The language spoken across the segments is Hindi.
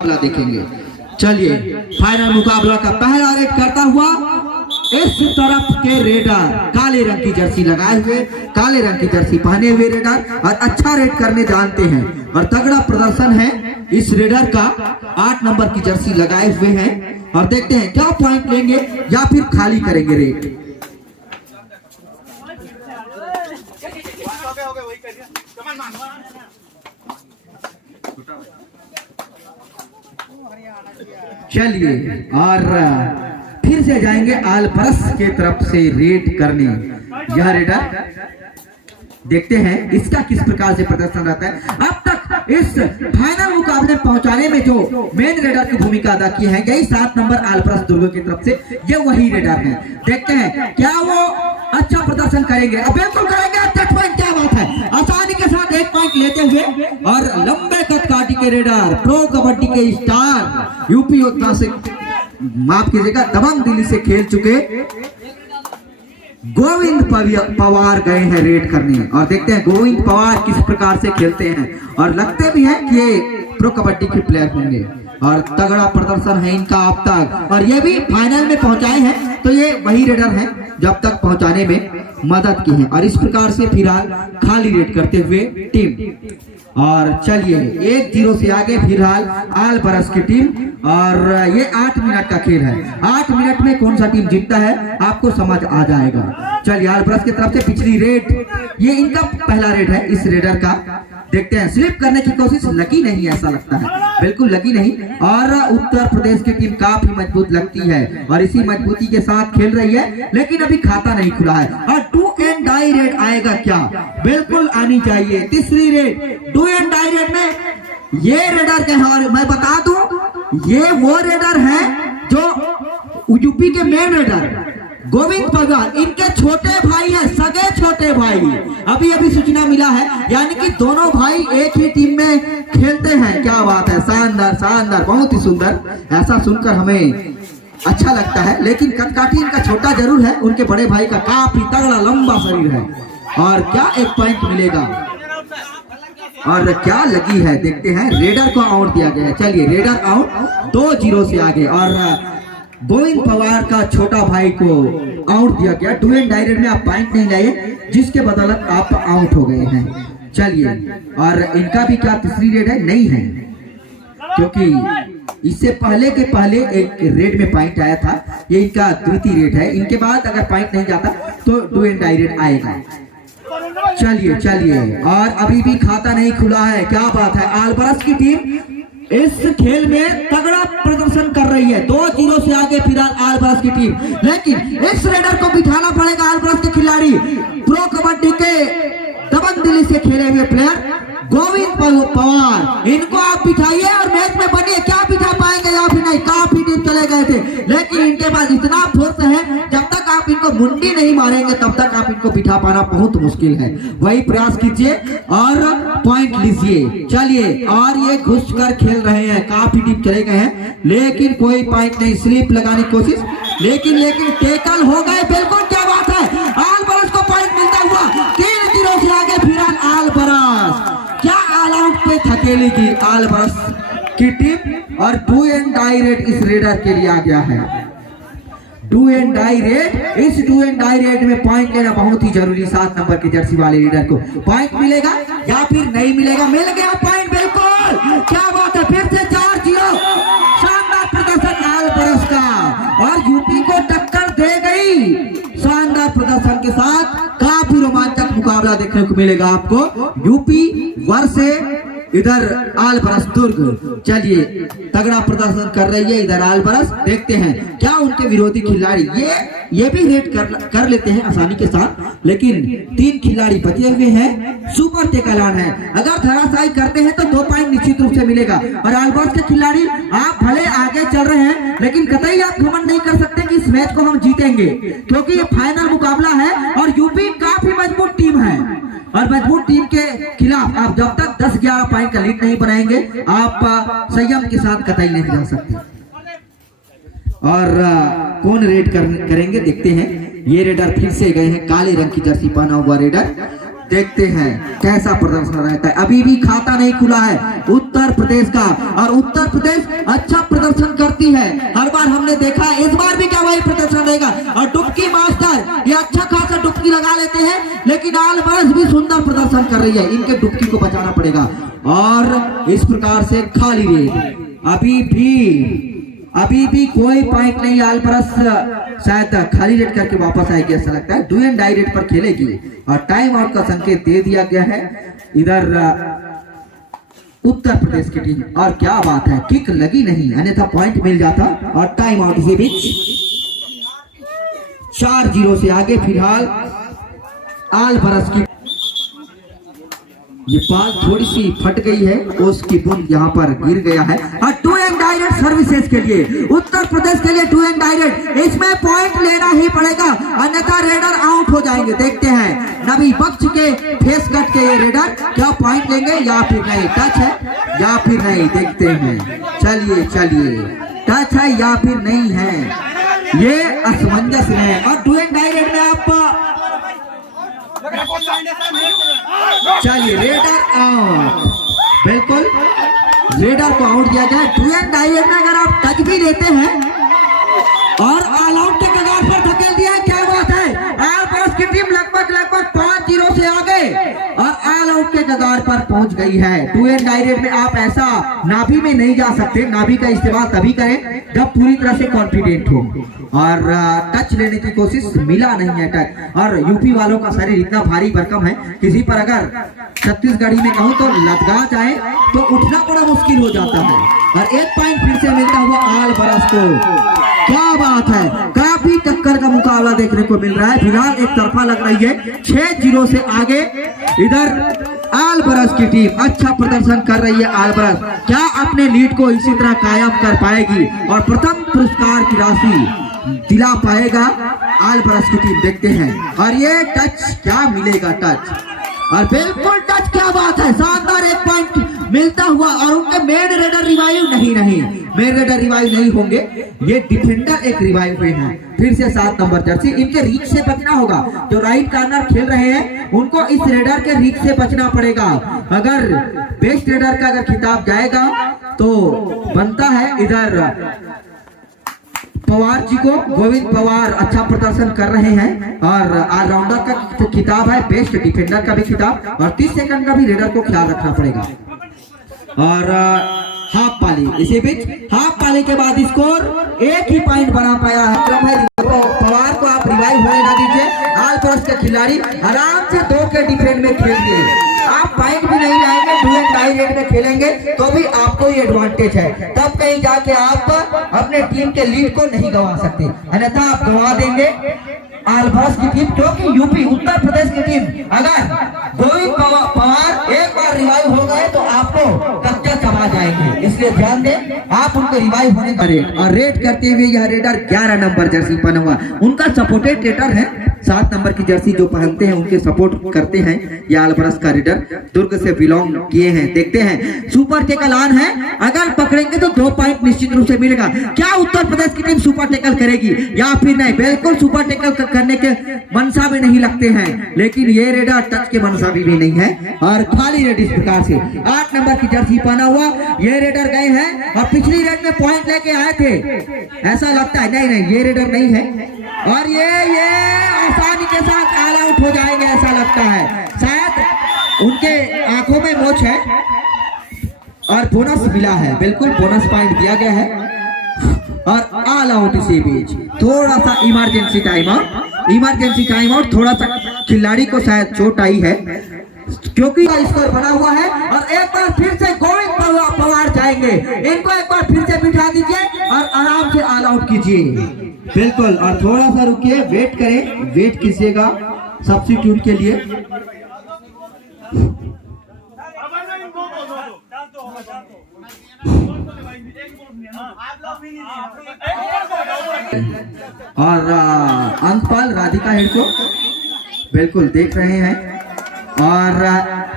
मुकाबला देखेंगे। चलिए फाइनल मुकाबला का पहला रेड करता हुआ इस तरफ के रेडर काले रंग की जर्सी लगाए हुए, काले रंग की जर्सी पहने हुए रेडर और अच्छा रेड करने जानते हैं और तगड़ा प्रदर्शन है इस रेडर का। 8 नंबर की जर्सी लगाए हुए हैं और देखते हैं क्या पॉइंट लेंगे या फिर खाली करेंगे रेड। चलिए और फिर से जाएंगे आलबरस के तरफ से रेड करने। यह रेडर देखते हैं इसका किस प्रकार से प्रदर्शन रहता है। अब तक इस फाइनल मुकाबले पहुंचाने में जो मेन रेडर की भूमिका अदा की है यही 7 नंबर आलबरस दुर्ग की तरफ से, ये वही रेडर है। देखते हैं क्या वो अच्छा प्रदर्शन करेंगे। अब बिल्कुल करेंगे। 10 पॉइंट, क्या बात है, आसानी के साथ 1 पॉइंट लेते हुए और लंबे कद काटी के रेडर, प्रो कबड्डी के स्टार, यूपी योद्धा से माफ कीजिएगा दबंग दिल्ली से खेल चुके गोविंद पवार गए हैं रेड करने और देखते हैं गोविंद पवार किस प्रकार से खेलते हैं और लगते भी हैं कि ये प्रो कबड्डी के प्लेयर होंगे और तगड़ा प्रदर्शन है इनका अब तक और ये भी फाइनल में पहुंचाए हैं। तो ये वही रेडर हैं जब तक पहुंचाने में मदद की है और इस प्रकार से फिलहाल खाली रेड करते हुए टीम। और चलिए 1-0 से आगे फिलहाल आलबरस की टीम और ये 8 मिनट का खेल है। 8 मिनट में कौन सा टीम जीतता है आपको समझ आ जाएगा। चलिए आलबरस की तरफ से पिछली रेड, ये इनका पहला रेड है इस रेडर का। देखते हैं स्लिप करने की कोशिश, लगी नहीं, ऐसा लगता है बिल्कुल लगी नहीं और उत्तर प्रदेश की टीम काफी मजबूत लगती है और इसी मजबूती के साथ खेल रही है लेकिन अभी खाता नहीं खुला है। और 2 एंड डाई रेड आएगा क्या, बिल्कुल आनी चाहिए। तीसरी रेड 2 एंड डाई रेड में ये रेडर के हैं और मैं बता दूं ये वो रेडर है जो यूपी के मेन रेडर गोविंद पवार, इनके छोटे भाई हैं, सगे छोटे भाई। अभी अभी सूचना मिला है, यानी कि दोनों भाई एक ही टीम में खेलते हैं। क्या बात है, शानदार शानदार, बहुत ही सुंदर। ऐसा सुनकर हमें अच्छा लगता है लेकिन कदकाठी इनका छोटा जरूर है, उनके बड़े भाई का काफी तगड़ा लंबा शरीर है। और क्या 1 पॉइंट मिलेगा और क्या लगी है, देखते हैं। रेडर को आउट दिया गया है। चलिए रेडर आउट, 2-0 से आगे और गोविंद पवार का छोटा भाई को आउट दिया गया। 2 एंड डाई रेड में आप पॉइंट नहीं लाए जिसके बदौलत आप आउट हो गए हैं। चलिए और इनका भी क्या तीसरी रेड है, नहीं है क्योंकि इससे पहले के पहले एक रेड में पॉइंट आया था, ये इनका द्वितीय रेड है। इनके बाद अगर पॉइंट नहीं जाता तो 2 एंड डाई रेड आएगा। चलिए चलिए और अभी भी खाता नहीं खुला है। क्या बात है, आलबरस की टीम इस खेल में तगड़ा प्रदर्शन कर रही है। 2-0 से आगे फिलहाल आलबरस की टीम, लेकिन इस रेडर को बिठाना पड़ेगा। आलबरस के खिलाड़ी प्रो कबड्डी के दबंग दिल्ली से खेले हुए प्लेयर गोविंद पवार, इनको आप बिठाइए और मैच में बनिए। क्या बिठा पाएंगे या फिर नहीं, काफी टीम चले गए थे लेकिन इनके पास इतना फोर्स है, जब तक आप इनको मुंडी नहीं मारेंगे तब तक आप इनको बिठा पाना बहुत मुश्किल है। वही प्रयास कीजिए और पॉइंट लीजिए। चलिए और ये घुस कर खेल रहे हैं, काफी टीम चले गए हैं लेकिन कोई पॉइंट नहीं। स्लिप लगाने की कोशिश लेकिन टेकल हो गए, बिल्कुल। क्या बात है, आलबरस को पॉइंट मिलता हुआ 3-0 से आगे फिलहाल आलबरस। क्या ऑल आउट पे थकेली की आलबरस की टीम और 2 एंड डाई रेड इस रेडर के लिए आ गया है। 2 एंड डाई रेड, इस 2 एंड डाई रेड में पॉइंट लेना बहुत ही जरूरी। 7 नंबर की जर्सी वाले लीडर को पॉइंट मिलेगा या फिर नहीं मिलेगा, मिल गया पॉइंट, बिल्कुल। क्या बात है, फिर से 4-0, शानदार प्रदर्शन आलबरस का और यूपी को टक्कर दे गई। शानदार प्रदर्शन के साथ काफी रोमांचक मुकाबला देखने को मिलेगा आपको, यूपी वर्सेस इधर आलबरस दुर्ग। चलिए तगड़ा प्रदर्शन कर रही है इधर आलबरस। देखते हैं क्या उनके विरोधी खिलाड़ी ये भी रेड कर लेते हैं आसानी के साथ, लेकिन 3 खिलाड़ी बचे हुए हैं। सुपर टेकलान है, अगर धराशायी करते हैं तो 2 पॉइंट निश्चित रूप से मिलेगा। और आलबरस के खिलाड़ी आप भले आगे चल रहे हैं लेकिन कतई आप घमंड नहीं कर सकते कि इस मैच को हम जीतेंगे, क्योंकि ये फाइनल मुकाबला है और यूपी काफी मजबूत टीम है और मजबूत टीम के खिलाफ आप जब तक 10-11 पॉइंट का लीड नहीं बनाएंगे आप संयम के साथ कतई नहीं जा सकते। और कौन रेड करेंगे देखते हैं। ये रेडर फिर से गए हैं, काले रंग की जर्सी पहना हुआ रेडर देखते हैं कैसा प्रदर्शन रहता है। अभी भी खाता नहीं खुला है उत्तर प्रदेश का, और उत्तर प्रदेश अच्छा प्रदर्शन करती है। हर बार हमने देखा है, इस बार भी क्या वही प्रदर्शन रहेगा। और डुबकी मास्टर ये अच्छा खासा डुबकी लगा लेते हैं, लेकिन आलबरस भी सुंदर प्रदर्शन कर रही है। इनके डुबकी को बचाना पड़ेगा। और इस प्रकार से खाली रेड, अभी भी कोई पॉइंट नहीं। आलबरस शायद खाली रेड करके वापस आएगी ऐसा लगता है। डू एंड डाई रेड पर खेलेगी और टाइम आउट का संकेत दे दिया गया है इधर उत्तर प्रदेश की टीम। और क्या बात है, किक लगी नहीं, अन्यथा पॉइंट मिल जाता। और टाइम आउट इसी बीच 4-0 से आगे फिलहाल आलबरस की। ये बॉल थोड़ी सी फट गई है, उसकी बूंद यहाँ पर गिर गया है। और टू एंड डायरेक्ट सर्विसेज के लिए उत्तर प्रदेश के लिए टू एंड डायरेक्ट, इसमें पॉइंट लेना ही पड़ेगा, अन्यथा रेडर आउट हो जाएंगे। देखते हैं नबी बख्श के फेस कट के ये रेडर क्या पॉइंट लेंगे या फिर नहीं। टच है या फिर नहीं, देखते हैं। चलिए टच है या फिर नहीं है, ये असमंजस है। और टू एंड डायरेक्ट में आप चलिए रेडर आउट, बिल्कुल रेडर को आउट दिया जाए। टू एंड डायरेक्ट में अगर आप टच भी लेते हैं और ऑल आउट के कगार पर धकेल दिया, क्या बात है। आलबरस की टीम लगभग 5-0 से आगे और ऑल आउट के कगार पर पहुंच गई है। टू एंड डायरेक्ट में आप ऐसा नाभि में नहीं जा सकते। नाभि का इस्तेमाल तभी करें जब पूरी तरह से कॉन्फिडेंट हो। और टच लेने की कोशिश, मिला नहीं है टच। और यूपी वालों का शरीर इतना भारी भरकम है, किसी पर अगर छत्तीसगढ़ी में कहूँ तो लदगा जाए तो उठना बड़ा मुश्किल हो जाता है। और एक पॉइंट फिर से मिलता हुआ आलबरस को। क्या बात है, काफी टक्कर का मुकाबला देखने को मिल रहा है। फिलहाल एक तरफा लग रही है, 6-0 से आगे इधर आलबरस की टीम। अच्छा प्रदर्शन कर रही है आलबरस, क्या अपने लीड को इसी तरह कायम कर पाएगी और प्रथम पुरस्कार की राशि दिला पाएगा आलबरस की टीम। देखते हैं। और ये टच क्या मिलेगा, टच और बिल्कुल टच, क्या बात है, शानदार एक पॉइंट मिलता हुआ। और उनके मेन रेडर रिवाइव नहीं मेन रेडर रिवाइव नहीं होंगे, ये डिफेंडर एक रिवाइव हुए हैं। फिर से 7 नंबर जर्सी, इनके रीच से बचना होगा। जो राइट कॉर्नर खेल रहे हैं उनको इस रेडर के रीच से बचना पड़ेगा। अगर बेस्ट रेडर का अगर खिताब जाएगा तो बनता है इधर पवार जी को। गोविंद पवार अच्छा प्रदर्शन कर रहे हैं और ऑलराउंडर का खिताब है, बेस्ट डिफेंडर का भी खिताब, और 30 सेकंड का भी रेडर को ख्याल रखना पड़ेगा। और हाफ पाली, इसी बीच हाफ पाली के बाद स्कोर एक ही पॉइंट बना पाया है। पवार को आप रिवाइव होने ना दीजिए। आलबरस के खिलाड़ी आराम से 2 के डिफेंड में खेलिए, आप पॉइंट भी नहीं लाएंगे। डू एंड डाई रेड में खेलेंगे तो भी आपको ये एडवांटेज है, तब कहीं जाके आप अपने टीम के लीड को नहीं गंवा सकते, अन्यथा आप गंवा देंगे आलबरस की टीम। क्योंकि यूपी उत्तर प्रदेश की टीम अगर गोविंद पवार एक बार रिवाइव हो गए तो आपको कब्जा चबा जाएंगे, इसलिए ध्यान दें आप उनको रिवाइव होने का रेड। और रेड करते हुए यह रेडर 11 नंबर जर्सी पहना हुआ, उनका सपोर्टेड रेडर है। 7 नंबर की जर्सी जो पहनते हैं उनके सपोर्ट करते हैं ये आलबरस का रेडर, दुर्ग से बिलोंग किए हैं। देखते हैं सुपर टेकल ऑन है, अगर पकड़ेंगे तो 2 पॉइंट निश्चित रूप से मिलेगा। क्या उत्तर प्रदेश की टीम सुपर टेकल करेगी या फिर नहीं? बिल्कुल सुपर टेकल करने के मनसा में नहीं लगते हैं, लेकिन ये रेडर टच के मनसा भी नहीं है। और खाली रेड इस प्रकार से 8 नंबर की जर्सी पहना हुआ ये रेडर गए हैं और पिछली रेड में पॉइंट लेके आए थे, ऐसा लगता है। नहीं ये रेडर नहीं है और ये आसानी के साथ ऑल आउट हो जाएंगे ऐसा लगता है। शायद उनके आंखों में मोच है और बोनस मिला है, बिल्कुल बोनस पॉइंट दिया गया है। और ऑल आउट इसी बीच थोड़ा सा इमरजेंसी टाइम आउट, थोड़ा सा खिलाड़ी को शायद चोट आई है क्योंकि स्कोर बना हुआ है। और एक बार फिर से गोविंद पवार जाएंगे, इनको एक बार फिर से बिठा दीजिए और आराम से ऑल आउट कीजिए, बिल्कुल। और थोड़ा सा रुकिए, वेट करें, वेट कीजिएगा सब्स्टिट्यूट के लिए। और अंकपाल राधिका हेड को बिल्कुल देख रहे हैं और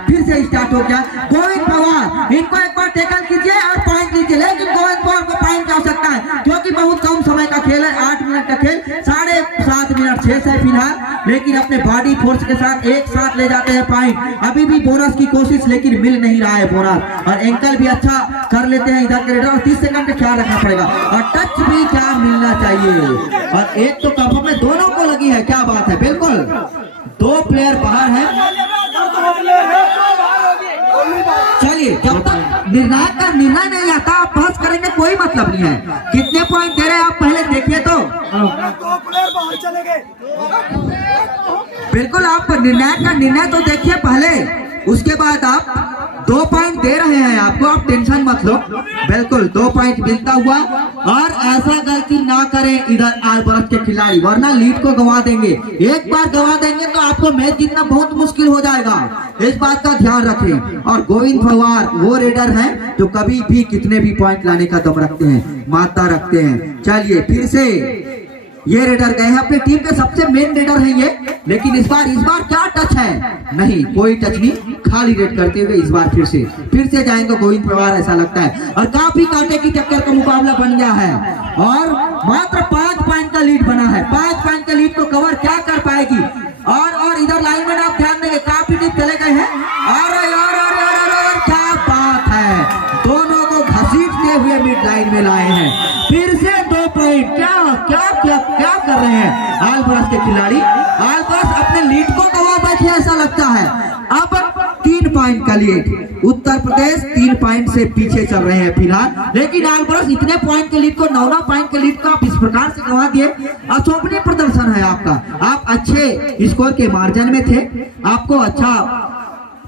फिर से स्टार्ट हो गया। गोविंद पवार इनको एक बार टेकल कीजिए और पॉइंट लीजिए, लेकिन गोविंद पवार को पॉइंट जा सकता है क्योंकि बहुत कम समय का खेल है, 8 मिनट का खेल, 7.5 मिनट शेष है फिलहाल, लेकिन अपने बॉडी फोर्स के साथ एक साथ ले जाते हैं पॉइंट। अभी भी बोनस की कोशिश, लेकिन मिल नहीं रहा है बोनस। और एंकल भी अच्छा कर लेते हैं इधर के रेडर, और 30 सेकंड का ख्याल रखना पड़ेगा। और टच भी क्या मिलना चाहिए, और एक तो कप में दोनों को लगी है, क्या बात है। बिल्कुल 2 प्लेयर बाहर है। चलिए, जब तक निर्णायक का निर्णय नहीं आता आप बहस करेंगे कोई मतलब नहीं है। कितने पॉइंट दे रहे हैं आप पहले देखिए तो। 2 प्लेयर बाहर चले गए। बिल्कुल, आप निर्णायक का निर्णय तो देखिए पहले, उसके बाद आप 2 पॉइंट दे रहे हैं आपको, आप टेंशन मत लो। बिल्कुल 2 पॉइंट मिलता हुआ, और ऐसा गलती ना करें इधर आलबरस के खिलाड़ी, वरना लीड को गंवा देंगे। एक बार गंवा देंगे तो आपको मैच जीतना बहुत मुश्किल हो जाएगा, इस बात का ध्यान रखें। और गोविंद पवार वो रेडर हैं जो कभी भी कितने भी पॉइंट लाने का दम रखते हैं, माता रखते हैं। चलिए, फिर से ये रेडर गए हैं, अपने टीम के सबसे मेन रेडर हैं ये, लेकिन इस बार क्या टच है, नहीं कोई टच नहीं, खाली रेड करते हुए इस बार फिर से जाएंगे गोविंद पवार, ऐसा लगता है। और काफी कांटे की टक्कर का मुकाबला बन गया है, और मात्र 5 पॉइंट का लीड बना है। 5 पॉइंट का लीड को कवर क्या कर पाएगी। और इधर लाइन में आप ध्यान देंगे, काफी डीप चले गए हैं, और क्या बात है, दोनों को घसीटते हुए मिड लाइन में लाए हैं। फिर से 2 पॉइंट, क्या कर रहे हैं आलबरस के खिलाड़ी। आलबरस अपने लीड को गंवा बैठे ऐसा लगता है। अब 3 पॉइंट का लीड, उत्तर प्रदेश 3 पॉइंट से पीछे चल रहे हैं फिलहाल, लेकिन आलबरस इतने पॉइंट के लीड को 9 पॉइंट के लीड को आप इस प्रकार से गंवा दिए। अशोभनीय प्रदर्शन है आपका, आप अच्छे स्कोर के मार्जिन में थे, आपको अच्छा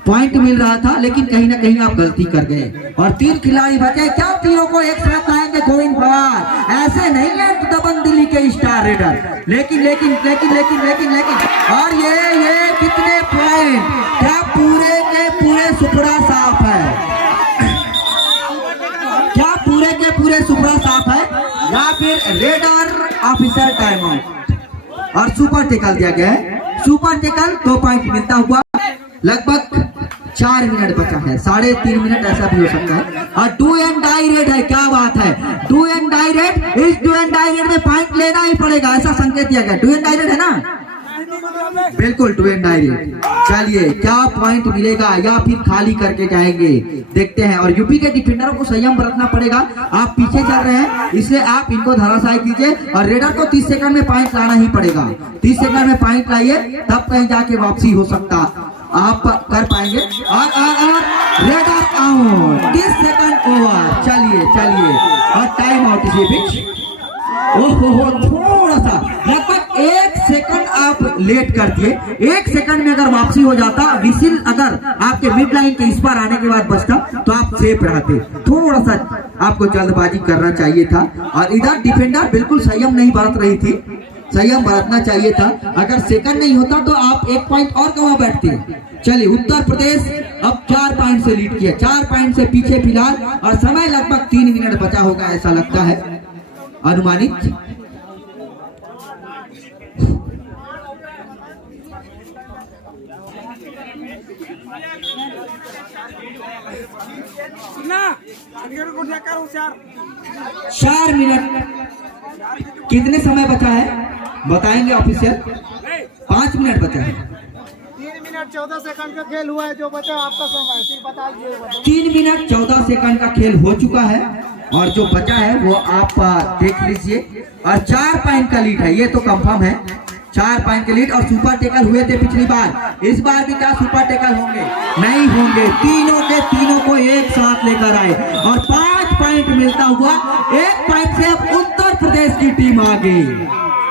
पॉइंट मिल रहा था, लेकिन कहीं ना कहीं आप गलती कर गए। और 3 खिलाड़ी बचे, क्या तीनों को एक साथ लाएंगे गोविंद पवार। ऐसे नहीं है दबंग दिल्ली के स्टार रेडर, लेकिन और ये कितने पॉइंट, क्या पूरे के पूरे सुपड़ा साफ है, क्या पूरे के पूरे सुपड़ा साफ है, या फिर रेडर ऑफिसर टाइम आउट और सुपर टेकल दिया गया है। सुपर टेकल 2 पॉइंट मिलता हुआ, लगभग 4 मिनट बचा है, 3.5 मिनट ऐसा भी हो सकता है। और डू एंड डाई रेड है, क्या बात है, डू एंड डाई रेड। इस डू एंड डाई रेड में पॉइंट लेना ही पड़ेगा, ऐसा संकेत दिया गया। डू एंड डाई रेड है ना, बिल्कुल डू एंड डाई रेड। चलिए, क्या पॉइंट मिलेगा या फिर खाली करके जाएंगे, देखते हैं। और यूपी के डिफेंडरों को संयम बरतना पड़ेगा, आप पीछे चल रहे हैं, इसलिए आप इनको धराशायी कीजिए। और रेडर को 30 सेकंड में पॉइंट लाना ही पड़ेगा, 30 सेकंड में पॉइंट लाइए, तब कहीं जाके वापसी हो सकता, आप कर पाएंगे। और रेडर आउट, 30 सेकंड ओवर। चलिए, और टाइम आउट इसी बीच। ओहो, थोड़ा सा, लगभग 1 सेकंड आप लेट कर दिए। 1 सेकंड में अगर वापसी हो जाता, विसिल अगर आपके मिड लाइन के इस पार आने के बाद बचता, तो आप सेफ रहते। थोड़ा सा आपको जल्दबाजी करना चाहिए था। और इधर डिफेंडर बिल्कुल संयम नहीं बरत रही थी, संयम बरतना चाहिए था। अगर सेकंड नहीं होता तो आप 1 पॉइंट और कमा बैठते। चलिए, उत्तर प्रदेश अब 4 पॉइंट से लीड किया, 4 पॉइंट से पीछे फिलहाल, और समय लगभग 3 मिनट बचा होगा ऐसा लगता है अनुमानित। चार मिनट कितने समय बचा है बताएंगे ऑफिशियल। 5 मिनट बचा है। 3 मिनट 14 सेकंड का खेल हुआ है, जो बचा आपका समय फिर बता दीजिए। 3 मिनट 14 सेकंड का खेल हो चुका है, और जो बचा है वो आप देख लीजिए। और 4 पॉइंट का लीड है, ये तो कंफर्म है, 4 पॉइंट के लीड। और सुपर टेकल हुए थे पिछली बार, इस बार भी क्या सुपर टेकल होंगे? नहीं होंगे। तीनों के तीनों को एक साथ लेकर आए, और 5 पॉइंट मिलता हुआ 1 पॉइंट से अब उत्तर प्रदेश की टीम आगे।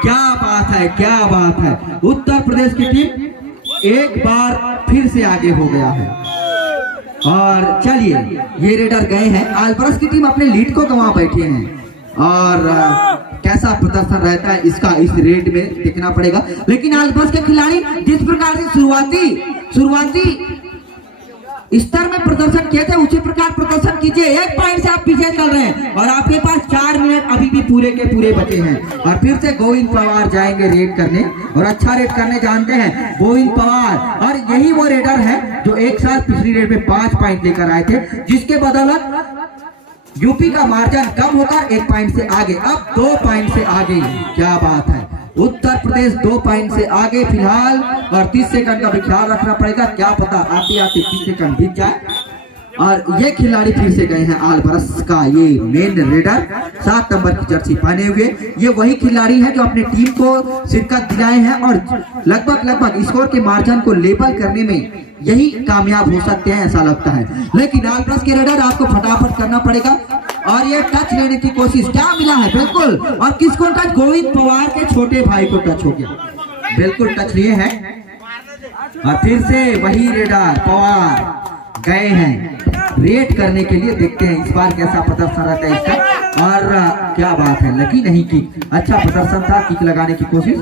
क्या बात है, क्या बात है, उत्तर प्रदेश की टीम एक बार फिर से आगे हो गया है। और चलिए, ये रेडर गए हैं, आलबरस की टीम अपने लीड को गंवा बैठे हैं, और कैसा प्रदर्शन रहता है इसका इस रेड में देखना पड़ेगा। लेकिन आलबरस के खिलाड़ी जिस प्रकार से शुरुआती स्तर में प्रदर्शन किए थे, उसी प्रकार प्रदर्शन कीजिए। 1 पॉइंट से आप पीछे चल रहे हैं, और आपके पास 4 मिनट अभी भी पूरे के पूरे बचे हैं। और फिर से गोविंद पवार जाएंगे रेड करने, और अच्छा रेड करने जानते हैं गोविंद पवार। और यही वो रेडर है जो एक साथ पिछली रेड में 5 पॉइंट लेकर आए थे, जिसके बदौलत यूपी का मार्जिन कम होकर 1 पॉइंट से आगे, अब 2 पॉइंट से आगे। क्या बात है, उत्तर प्रदेश 2 पॉइंट से आगे फिलहाल, और 30 सेकंड का भी ख्याल रखना पड़ेगा, क्या पता आते आते 30 सेकंड बीत जाए। और ये खिलाड़ी फिर से गए हैं आलबरस का ये मेन रेडर 7 नंबर की जर्सी पहने हुए। ये वही खिलाड़ी है जो अपने टीम को शिरकत दिलाए हैं और लगभग स्कोर के मार्जिन को लेबल करने में यही कामयाब हो सकते हैं ऐसा लगता है। लेकिन आलबरस के रेडर आपको फटाफट करना पड़ेगा। और ये टच लेने की कोशिश, क्या मिला है, बिल्कुल, और किसको टच, गोविंद पवार के छोटे भाई को टच हो गया, बिल्कुल टच लिए हैं। और फिर से वही रेडर पवार गए हैं रेड करने के लिए। देखते हैं इस बार कैसा प्रदर्शन रहता है इसका। और क्या बात है, लकी नहीं की, अच्छा प्रदर्शन था, किक लगाने की कोशिश,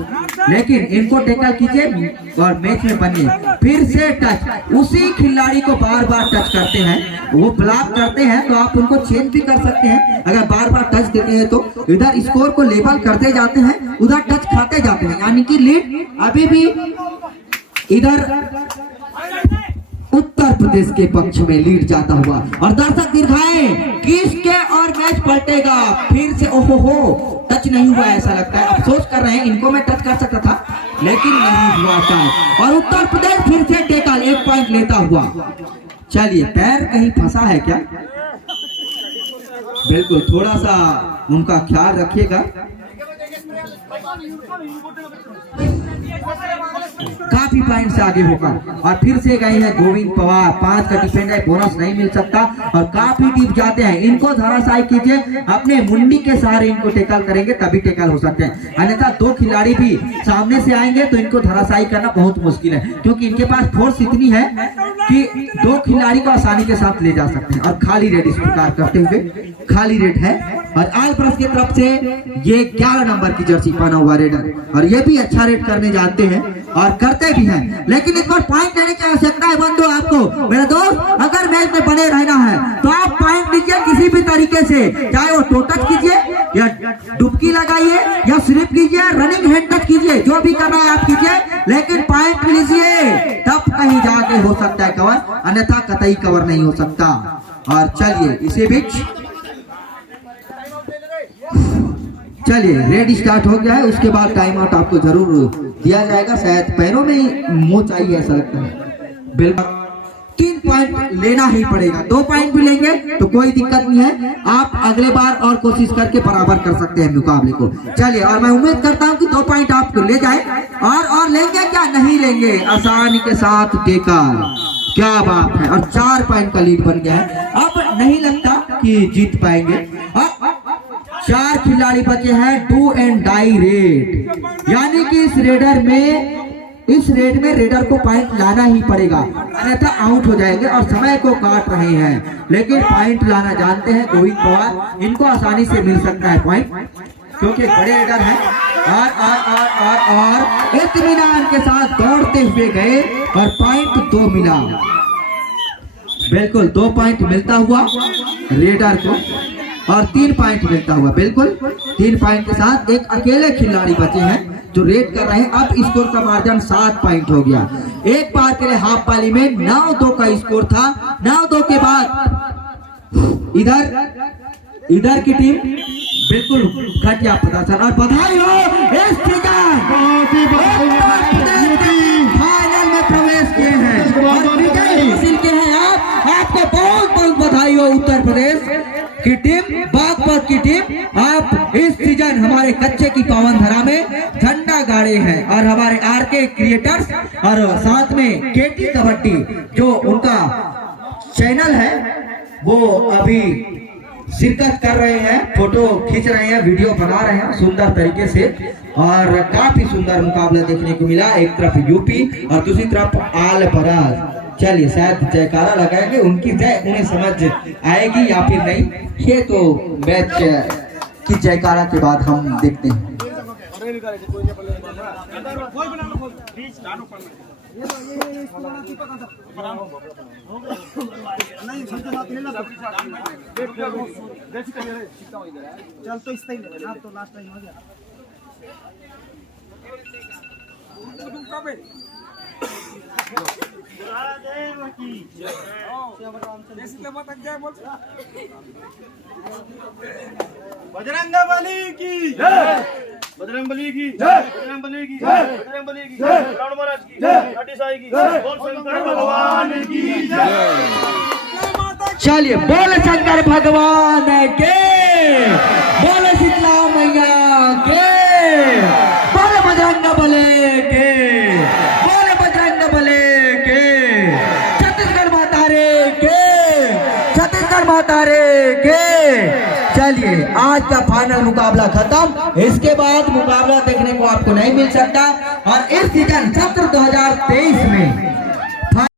लेकिन इनको टैकल कीजिए और मैच में बनिए। फिर से टच, उसी खिलाड़ी को बार बार टच करते हैं, वो ब्लॉक करते हैं तो आप उनको चेंज भी कर सकते हैं। अगर बार बार टच देते हैं तो इधर स्कोर को लेबल करते जाते हैं, उधर टच खाते जाते हैं, यानी कि लीड अभी भी इधर उत्तर प्रदेश के पक्ष में लीड जाता हुआ। और दर्शक दीर्घाएं किसके, और मैच पलटेगा फिर से। ओहो हो, टच नहीं हुआ ऐसा लगता है, अफसोस कर रहे हैं, इनको मैं टच कर सकता था लेकिन नहीं हुआ था। और उत्तर प्रदेश फिर से टेकल 1 पॉइंट लेता हुआ। चलिए, पैर कहीं फंसा है क्या, बिल्कुल थोड़ा सा उनका ख्याल रखिएगा। काफी पॉइंट से आगे होकर, और फिर से गए हैं गोविंद पवार, 5 का डिफेंड है, बोनस नहीं मिल सकता और काफी डीप जाते हैं। इनको धराशायी कीजिए, अपने मुंडी के सहारे इनको टेकल करेंगे तभी टेकल हो सकते हैं, अन्यथा 2 खिलाड़ी भी सामने से आएंगे तो इनको धराशायी करना बहुत मुश्किल है, क्योंकि इनके पास फोर्स इतनी है कि 2 खिलाड़ी को आसानी के साथ ले जा सकते हैं। और खाली रेड स्वीकार करते हुए, खाली रेड है। और आलबरस की तरफ से ये 11 नंबर की जर्सी पहना हुआ रेडर, और ये भी अच्छा रेड करने जानते हैं और करते भी हैं। लेकिन इस बार पॉइंट लेने की आवश्यकता है बंधु आपको, मेरे दोस्त, अगर मैच में बने रहना है तो आप पॉइंट लीजिए किसी भी तरीके से, चाहे वो टो टच कीजिए या डुबकी लगाइए या स्लिप कीजिए, रनिंग हैंड टच कीजिए, जो भी करना है आप कीजिए, लेकिन पॉइंट लीजिए, तब कहीं जाके हो सकता है कवर, अन्यथा कतई कवर नहीं हो सकता। और चलिए, इसी बीच चलिए रेड स्टार्ट हो गया है, उसके बाद टाइम आउट आपको जरूर दिया जाएगा, शायद पैरों में ही मोच आई ऐसा लगता है। बिल्कुल 3 पॉइंट लेना ही पड़ेगा, 2 पॉइंट भी लेंगे तो कोई दिक्कत नहीं है, आप अगले बार और कोशिश करके बराबर कर सकते हैं मुकाबले को। चलिए, और मैं उम्मीद करता हूं कि 2 पॉइंट आपको ले जाए, और लेंगे क्या, नहीं लेंगे, आसानी के साथ टेकल, क्या बात है। और 4 पॉइंट का लीड बन गया है, अब नहीं लगता कि जीत पाएंगे। 4 खिलाड़ी बचे हैं, डू एंड डाई रेड, यानी कि इस रेड में रेडर को पॉइंट लाना ही पड़ेगा, अन्यथा आउट हो जाएंगे और समय को काट रहे हैं। लेकिन पॉइंट लाना जानते हैं गोविंद पवार, इनको आसानी से मिल सकता है पॉइंट, क्योंकि बड़े रेडर हैं। और इत्मीनान के साथ दौड़ते हुए गए और पॉइंट 2 मिला, बिल्कुल 2 पॉइंट मिलता हुआ रेडर को, और 3 पॉइंट मिलता हुआ, बिल्कुल 3 पॉइंट के साथ एक अकेले खिलाड़ी बचे हैं जो रेड कर रहे हैं। अब स्कोर का मार्जिन 7 पॉइंट हो गया। एक बार के लिए हाफ पाली में 9-2 का स्कोर था। 9-2 के बाद इधर की टीम बिल्कुल घटिया प्रदर्शन, और बधाई हो इस फाइनल में प्रवेश किए हैं और विजय हासिल किए हैं। आपको बहुत बहुत बधाई हो उत्तर प्रदेश की टीम, बागपत की टीम, आप इस सीजन हमारे कच्चे की पावन धरा में झंडा गाड़े हैं। और हमारे आरके क्रिएटर्स और साथ में केटी कबड्डी जो उनका चैनल है वो अभी शिरकत कर रहे हैं, फोटो खींच रहे हैं, वीडियो बना रहे हैं सुंदर तरीके से, और काफी सुंदर मुकाबला देखने को मिला। एक तरफ यूपी और दूसरी तरफ आलबरस। चलिए, शायद जयकारा लगाएंगे, उनकी जय उन्हें समझ आएगी या फिर नहीं, ये तो मैच की जयकारा के बाद हम देखते हैं। चल तो इस टाइम ना, तो लास्ट टाइम हो गया। बजरंगबली की जय। बजरंगबली की जय, बजरंगबली की जय, बजरंगबली की जय, रावण महाराज की जय, लाठी साई की जय, बोल शंकर भगवान की जय। चलिए बोल शंकर भगवान के, बोल शीतला मैया के, बोल बजरंग बले के, बोल बजरंग बले के, छत्तीसगढ़ माता रे के, छत्तीसगढ़ माता रे के। चलिए आज का फाइनल मुकाबला खत्म, इसके बाद मुकाबला देखने को आपको नहीं मिल सकता। और इस सीजन सत्र 2023 में